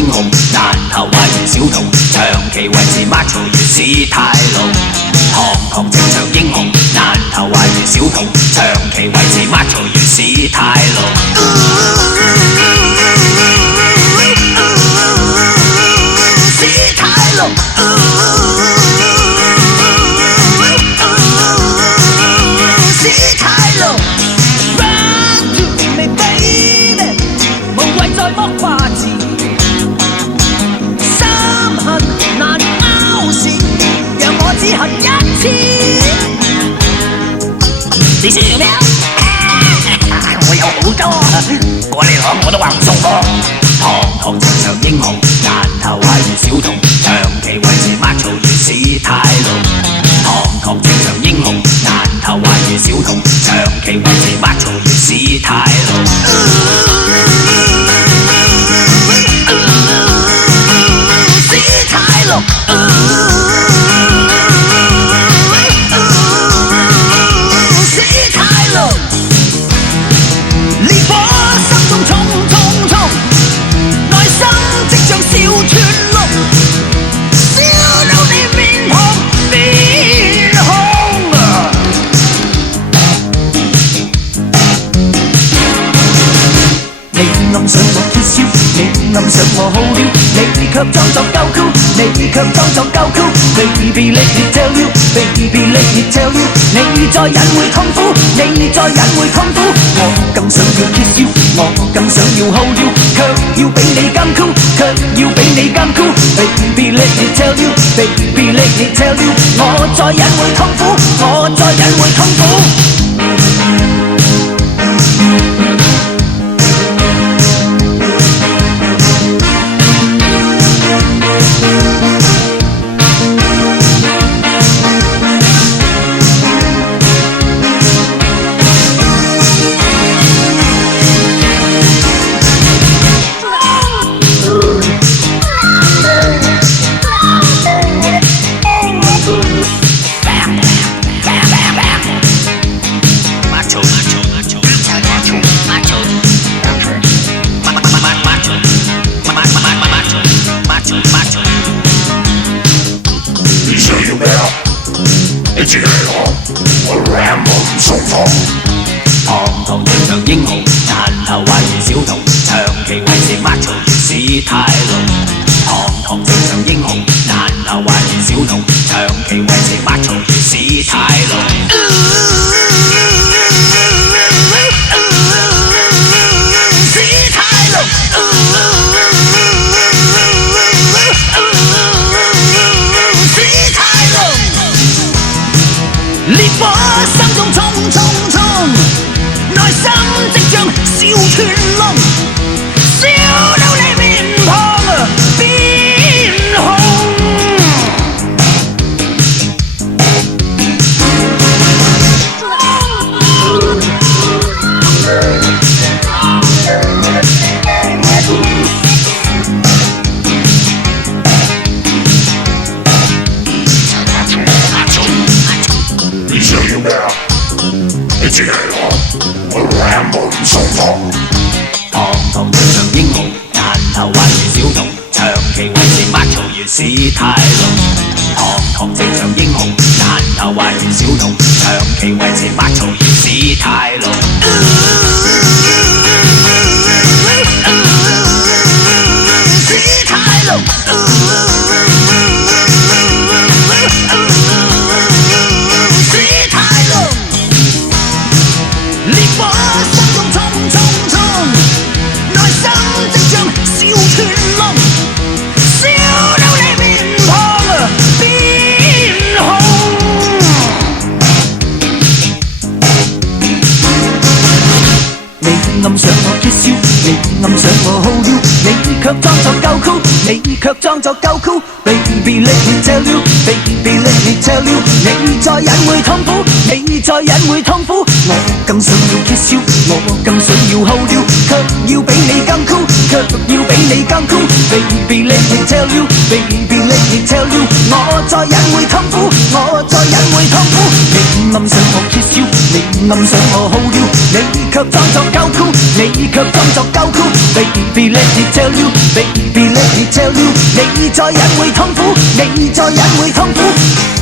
英雄，難頭壞完小童，長期維持 macho 如史泰龍。堂堂正常英雄，難頭壞完小童，長期維持 macho 如史泰龍。史泰龍。史泰龍 ，Run to me baby， 無謂再剝花字，三恨難拗舌，讓我只恨一次。你需要咩？我有好多，過嚟攞我都話唔送貨。堂堂正常英雄，難頭壞完小童，長期維持 macho 如史泰龍。堂堂正常英雄，難頭壞完小童，長期維持 macho 如史泰龍。史泰龍。史泰龍。烈火心中衝衝衝，內心即像燒穿窿，燒到你面龐變紅啊！你暗想我揭曉，你暗想我好了，你卻裝作夠酷，你卻裝作夠酷。Baby let me tell you， Baby let me tell you， 你再隱會痛苦，你再隱會痛苦。我更想要 kiss you， 我更想要 hold you， 卻要比你更酷，卻要比你更酷。Baby let me tell you， Baby let me tell you， 我再隱會痛苦，我再隱會痛苦。堂堂正常英雄，難頭壞完小童，長期維持 macho 如史泰龍。堂堂正常英雄，難頭壞完小童，長期維持 macho 如史泰龍。史泰龍。史泰龍。烈火心中衝衝衝，內心即將燒穿窿，燒到你面龐變紅。你想要咩啊？你只係我 Rambo 唔送貨。堂堂正常英雄，難頭壞完小童，長期維持 macho 如史泰龍。堂堂正常英雄，難頭壞完小童，長期維持 macho 如史泰龍。史泰龍。烈火心中衝衝衝，內心即將燒穿窿，燒到你面龐變紅。你暗想我 kiss you， 你暗想我 hold you， 你卻裝作夠酷，你卻裝作夠酷。Baby let me tell you， Baby let me tell you， 你再隱會痛苦，你再隱會痛苦。我更想要 kiss you， 我更想要 hold you， 卻要比你更酷，卻要比你更酷。Baby let me tell you， Baby let me tell you， 我再隱會痛苦，我再隱會痛苦。你暗想我 kiss you， 你暗想我 hold you， 你卻裝作夠酷，你卻裝作夠酷。Baby let me tell you， Baby let me tell you，你再隱會痛苦，你再隱會痛苦。